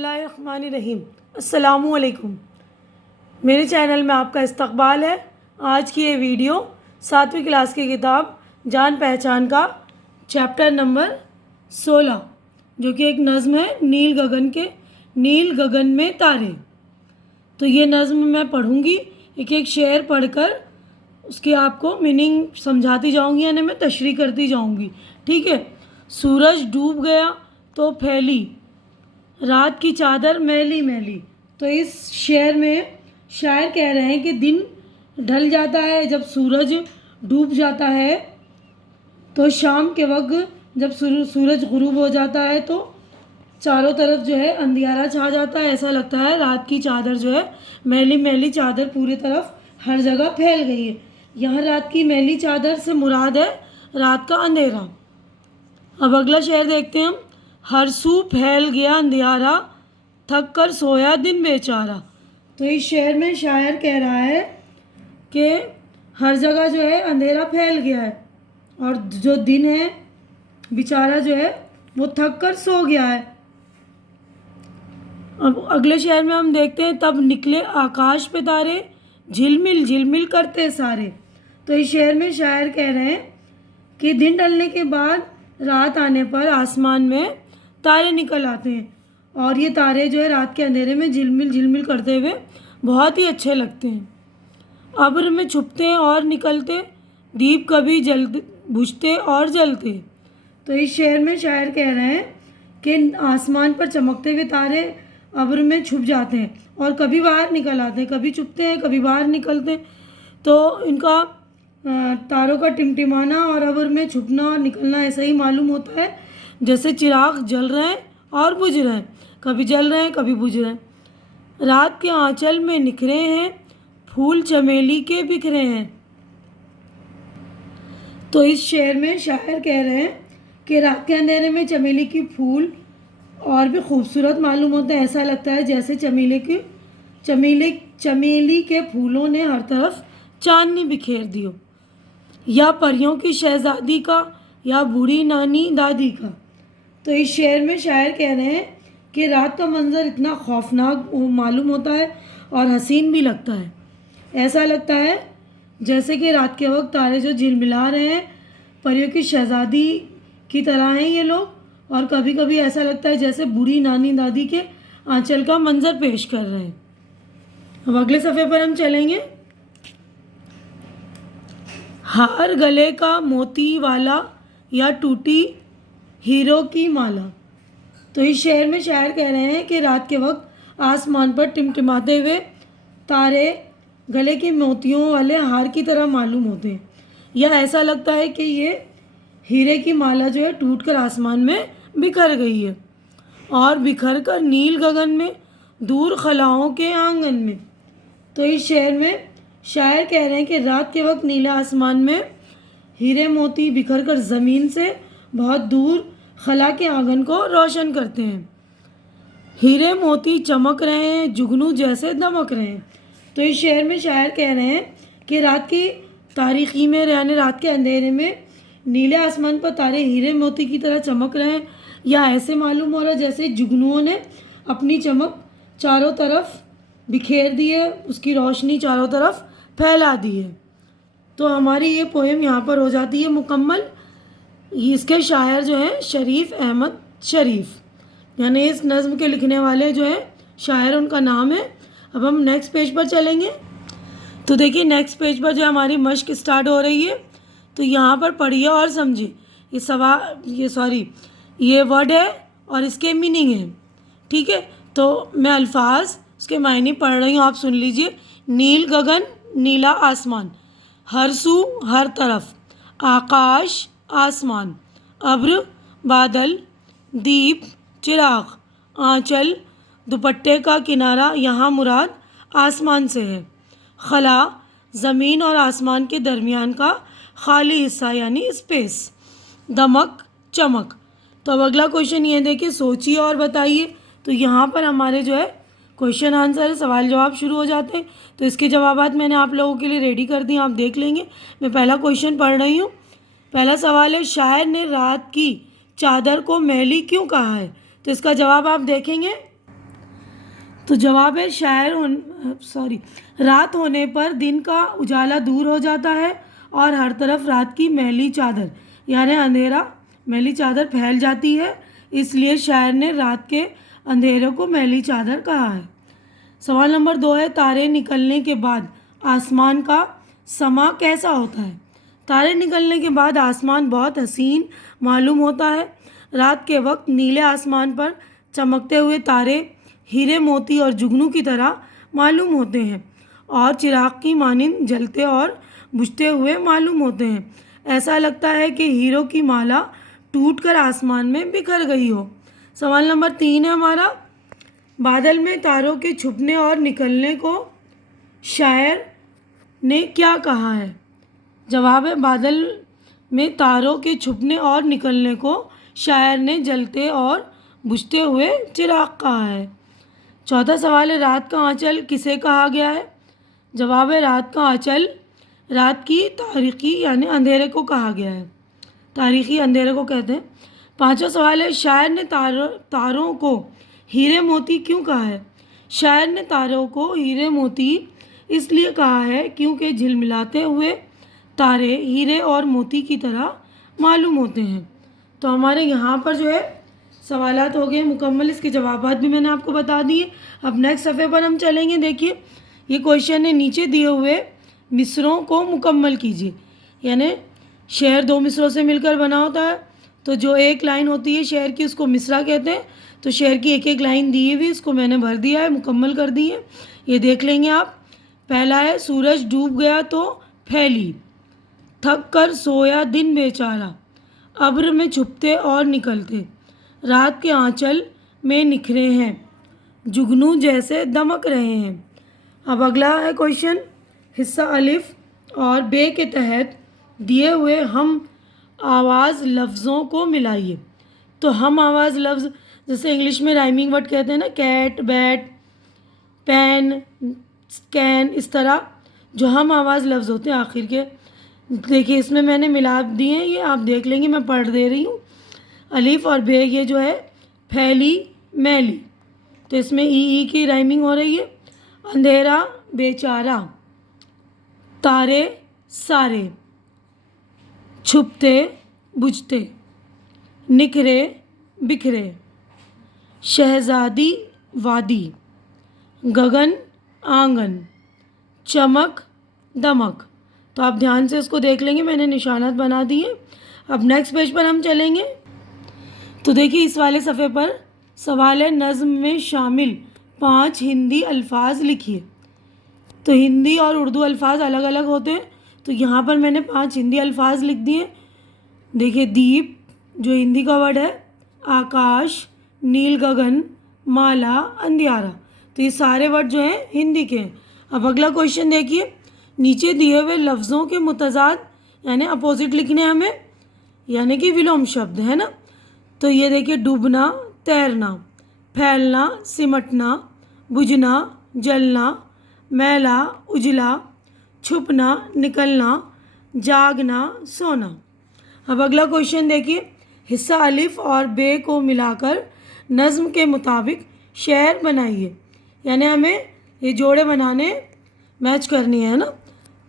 बिस्मिल्लाहिर्रहमानिर्रहीम। अस्सलामुअलैकुम। मेरे चैनल में आपका इस्तकबाल है। आज की ये वीडियो 7वीं क्लास की किताब जान पहचान का चैप्टर नंबर 16 जो कि एक नज़्म है नील गगन में तारे। तो ये नज़्म मैं पढ़ूँगी, एक एक शेर पढ़कर उसकी आपको मीनिंग समझाती जाऊँगी, यानी मैं तशरीह करती जाऊँगी। ठीक है। सूरज डूब गया तो फैली रात की चादर मैली मैली। तो इस शेर में शायर कह रहे हैं कि दिन ढल जाता है, जब सूरज डूब जाता है, तो शाम के वक्त जब सूरज गुरूब हो जाता है तो चारों तरफ जो है अंधियारा छा जाता है। ऐसा लगता है रात की चादर जो है मैली मैली चादर पूरी तरफ हर जगह फैल गई है। यहाँ रात की मैली चादर से मुराद है रात का अंधेरा। अब अगला शेर देखते हैं हम। हर सू फैल गया अंधियारा थक कर सोया दिन बेचारा। तो इस शेर में शायर कह रहा है कि हर जगह जो है अंधेरा फैल गया है और जो दिन है बेचारा जो है वो थक कर सो गया है। अब अगले शेर में हम देखते हैं। तब निकले आकाश पे तारे झिलमिल झिलमिल करते सारे। तो इस शेर में शायर कह रहे हैं कि दिन ढलने के बाद रात आने पर आसमान में तारे निकल आते हैं और ये तारे जो है रात के अंधेरे में झिलमिल झिलमिल करते हुए बहुत ही अच्छे लगते हैं। अब्र में छुपते हैं और निकलते, दीप कभी जलते बुझते और जलते। तो इस शेर में शायर कह रहे हैं कि आसमान पर चमकते हुए तारे अब्र में छुप जाते हैं और कभी बाहर निकल आते हैं, कभी छुपते हैं कभी बाहर निकलते हैं। तो इनका तारों का टिमटिमाना और अब्र में छुपना और निकलना ऐसा ही मालूम होता है जैसे चिराग जल रहे हैं और बुझ रहे हैं, कभी जल रहे हैं कभी बुझ रहे हैं। रात के आंचल में निखरे हैं फूल चमेली के बिखरे हैं। तो इस शेर में शायर कह रहे हैं कि रात के अंधेरे में चमेली की फूल और भी खूबसूरत मालूम होता है। ऐसा लगता है जैसे चमेली के फूलों ने हर तरफ चांदनी बिखेर दी हो, या परियों की शहजादी का या बूढ़ी नानी दादी का। तो इस शेर में शायर कह रहे हैं कि रात का मंजर इतना खौफनाक मालूम होता है और हसीन भी लगता है। ऐसा लगता है जैसे कि रात के वक्त तारे जो झिलमिला रहे हैं परियों की शहजादी की तरह हैं ये लोग, और कभी कभी ऐसा लगता है जैसे बूढ़ी नानी दादी के आंचल का मंजर पेश कर रहे हैं। अब अगले सफ़े पर हम चलेंगे। हार गले का मोती वाला या टूटी हीरो की माला। तो इस शेर में शायर कह रहे हैं कि रात के वक्त आसमान पर टिमटिमाते हुए तारे गले के मोतियों वाले हार की तरह मालूम होते हैं, या ऐसा लगता है कि ये हीरे की माला जो है टूटकर आसमान में बिखर गई है और बिखर कर नील गगन में दूर खलाओं के आंगन में। तो इस शेर में शायर कह रहे हैं कि रात के वक्त नीले आसमान में हीरे मोती बिखर कर ज़मीन से बहुत दूर खला के आंगन को रोशन करते हैं। हीरे मोती चमक रहे हैं जुगनू जैसे दमक रहे हैं। तो इस शेर में शायर कह रहे हैं कि रात की तारीकी में यानी रात के अंधेरे में नीले आसमान पर तारे हीरे मोती की तरह चमक रहे हैं, या ऐसे मालूम हो रहा है जैसे जुगनुओं ने अपनी चमक चारों तरफ बिखेर दी है, उसकी रोशनी चारों तरफ फैला दी है। तो हमारी ये पोएम यहाँ पर हो जाती है मुकम्मल। इसके शायर जो हैं शरीफ अहमद शरीफ, यानी इस नज़्म के लिखने वाले जो हैं शायर उनका नाम है। अब हम नेक्स्ट पेज पर चलेंगे। तो देखिए नेक्स्ट पेज पर जो हमारी मश्क स्टार्ट हो रही है। तो यहाँ पर पढ़िए और समझिए। ये वर्ड है और इसके मीनिंग है। ठीक है। तो मैं अल्फाज उसके मायने पढ़ रही हूँ, आप सुन लीजिए। नील गगन नीला आसमान, हर सू हर तरफ, आकाश आसमान, अब्र बादल, दीप चिराग, आंचल दुपट्टे का किनारा, यहाँ मुराद आसमान से है। खला ज़मीन और आसमान के दरमियान का खाली हिस्सा यानी स्पेस। दमक चमक। तो अब अगला क्वेश्चन ये देखिए, सोचिए और बताइए। तो यहाँ पर हमारे जो है क्वेश्चन आंसर सवाल जवाब शुरू हो जाते हैं। तो इसके जवाबात मैंने आप लोगों के लिए रेडी कर दिए, आप देख लेंगे। मैं पहला क्वेश्चन पढ़ रही हूँ। पहला सवाल है, शायर ने रात की चादर को मैली क्यों कहा है? तो इसका जवाब आप देखेंगे। तो जवाब है रात होने पर दिन का उजाला दूर हो जाता है और हर तरफ रात की मैली चादर यानी अंधेरा मैली चादर फैल जाती है, इसलिए शायर ने रात के अंधेरे को मैली चादर कहा है। सवाल नंबर 2 है, तारे निकलने के बाद आसमान का समा कैसा होता है? तारे निकलने के बाद आसमान बहुत हसीन मालूम होता है। रात के वक्त नीले आसमान पर चमकते हुए तारे हीरे मोती और जुगनू की तरह मालूम होते हैं और चिराग की मानिंद जलते और बुझते हुए मालूम होते हैं। ऐसा लगता है कि हीरों की माला टूटकर आसमान में बिखर गई हो। सवाल नंबर 3 है हमारा, बादल में तारों के छुपने और निकलने को शायर ने क्या कहा है? जवाब है, बादल में तारों के छुपने और निकलने को शायर ने जलते और बुझते हुए चिराग कहा है। चौथा सवाल है, रात का आंचल किसे कहा गया है? जवाब है, रात का आंचल रात की तारीकी यानी अंधेरे को कहा गया है। तारीखी अंधेरे को कहते हैं। पांचवा सवाल है, शायर ने तारों को हीरे मोती क्यों कहा है? शायर ने तारों को हीरे मोती इसलिए कहा है क्योंकि झिलमिलाते हुए तारे हीरे और मोती की तरह मालूम होते हैं। तो हमारे यहाँ पर जो है सवालात हो गए मुकम्मल, इसके जवाबात भी मैंने आपको बता दिए। अब नेक्स्ट सफ़े पर हम चलेंगे। देखिए ये क्वेश्चन है, नीचे दिए हुए मिसरों को मुकम्मल कीजिए। यानी शेर 2 मिसरों से मिलकर बना होता है, तो जो एक लाइन होती है शेर की उसको मिसरा कहते हैं। तो शेर की एक एक लाइन दी हुई इसको मैंने भर दिया है, मुकम्मल कर दी है, ये देख लेंगे आप। पहला है, सूरज डूब गया तो फैली, थक कर सोया दिन बेचारा, अब्र में छुपते और निकलते, रात के आंचल में निखरे हैं, जुगनू जैसे दमक रहे हैं। अब अगला है क्वेश्चन, हिस्सा अलिफ और बे के तहत दिए हुए हम आवाज़ लफ्ज़ों को मिलाइए। तो हम आवाज़ लफ्ज़ जैसे इंग्लिश में राइमिंग वर्ड कहते हैं ना, कैट, बैट, पेन, कैन, इस तरह जो हम आवाज़ लफ्ज़ होते हैं आखिर के। देखिए इसमें मैंने मिला दिए हैं, ये आप देख लेंगे, मैं पढ़ दे रही हूँ। अलिफ और बे ये जो है फैली मैली, तो इसमें ई की राइमिंग हो रही है। अंधेरा बेचारा, तारे सारे, छुपते बुझते, निखरे बिखरे, शहज़ादी वादी, गगन आंगन, चमक दमक। तो आप ध्यान से इसको देख लेंगे, मैंने निशानात बना दिए। अब नेक्स्ट पेज पर हम चलेंगे। तो देखिए इस वाले सफ़े पर सवाल है, नज़्म में शामिल 5 हिंदी अल्फाज लिखिए। तो हिंदी और उर्दू अल्फाज अलग अलग होते हैं, तो यहाँ पर मैंने 5 हिंदी अल्फाज लिख दिए। देखिए दीप जो हिंदी का वर्ड है, आकाश, नील गगन, माला, अंधियारा, तो ये सारे वर्ड जो हैं हिंदी के हैं। अब अगला क्वेश्चन देखिए, नीचे दिए हुए लफ्ज़ों के मुतज़ाद यानी अपोजिट लिखने हमें, यानी कि विलोम शब्द है ना। तो ये देखिए, डूबना, तैरना, फैलना, सिमटना, बुझना, जलना, मैला, उजला, छुपना, निकलना, जागना, सोना। अब अगला क्वेश्चन देखिए, हिस्सा अलिफ और बे को मिलाकर नज़्म के मुताबिक शेर बनाइए। यानी हमें ये जोड़े बनाने मैच करनी है ना,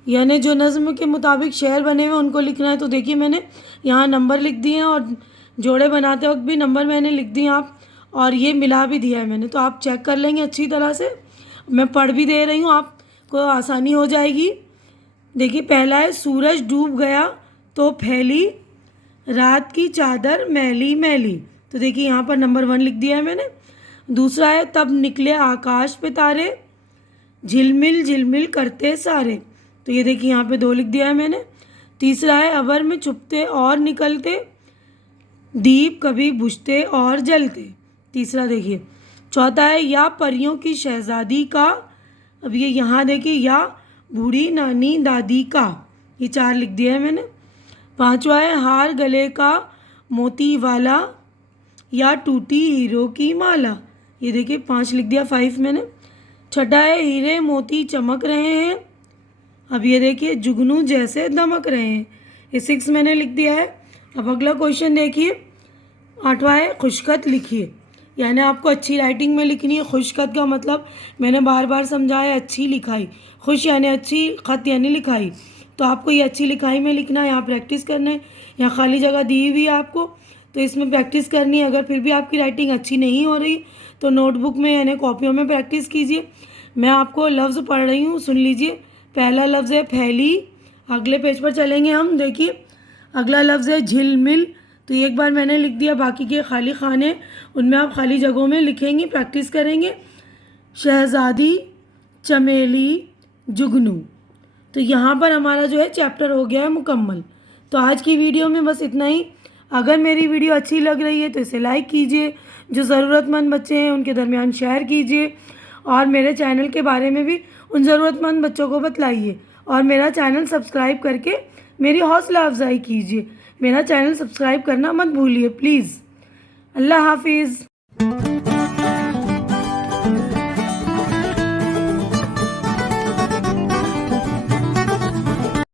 यानी जो नज़्म के मुताबिक शेर बने हुए उनको लिखना है। तो देखिए मैंने यहाँ नंबर लिख दिए हैं और जोड़े बनाते वक्त भी नंबर मैंने लिख दिए आप, और ये मिला भी दिया है मैंने, तो आप चेक कर लेंगे अच्छी तरह से। मैं पढ़ भी दे रही हूँ, आपको आसानी हो जाएगी। देखिए पहला है, सूरज डूब गया तो फैली रात की चादर मैली मैली, तो देखिए यहाँ पर नंबर 1 लिख दिया है मैंने। दूसरा है, तब निकले आकाश पे तारे, झिलमिल झिलमिल करते सारे, तो ये देखिए यहाँ पे 2 लिख दिया है मैंने। तीसरा है, अबर में छुपते और निकलते, दीप कभी बुझते और जलते, तीसरा देखिए। चौथा है, या परियों की शहज़ादी का, अब ये यहाँ देखिए, या बूढ़ी नानी दादी का, ये 4 लिख दिया है मैंने। पांचवा है, हार गले का मोती वाला, या टूटी हीरो की माला, ये देखिए 5 लिख दिया, 5 मैंने। छठा है, हीरे मोती चमक रहे हैं, अब ये देखिए जुगनू जैसे दमक रहे हैं, ये 6 मैंने लिख दिया है। अब अगला क्वेश्चन देखिए, 8वां है, खुशखत लिखिए। यानी आपको अच्छी राइटिंग में लिखनी है। खुश खत का मतलब मैंने बार बार समझाया, अच्छी लिखाई। खुश यानी अच्छी, खत यानी लिखाई। तो आपको ये अच्छी लिखाई में लिखना है, यहाँ प्रैक्टिस करना है। यहाँ खाली जगह दी हुई है आपको, तो इसमें प्रैक्टिस करनी है। अगर फिर भी आपकी राइटिंग अच्छी नहीं हो रही तो नोटबुक में यानी कॉपियों में प्रैक्टिस कीजिए। मैं आपको लफ्ज़ पढ़ रही हूँ, सुन लीजिए। पहला लफ्ज़ है फैली। अगले पेज पर चलेंगे हम, देखिए। अगला लफ्ज़ है झिलमिल। तो एक बार मैंने लिख दिया, बाकी के खाली खाने उनमें आप खाली जगहों में लिखेंगे, प्रैक्टिस करेंगे। शहज़ादी, चमेली, जुगनू। तो यहाँ पर हमारा जो है चैप्टर हो गया है मुकम्मल। तो आज की वीडियो में बस इतना ही। अगर मेरी वीडियो अच्छी लग रही है तो इसे लाइक कीजिए, जो ज़रूरतमंद बच्चे हैं उनके दरमियान शेयर कीजिए, और मेरे चैनल के बारे में भी उन ज़रूरतमंद बच्चों को बतलाइए, और मेरा चैनल सब्सक्राइब करके मेरी हौसला अफजाई कीजिए। मेरा चैनल सब्सक्राइब करना मत भूलिए प्लीज़। अल्लाह हाफिज़।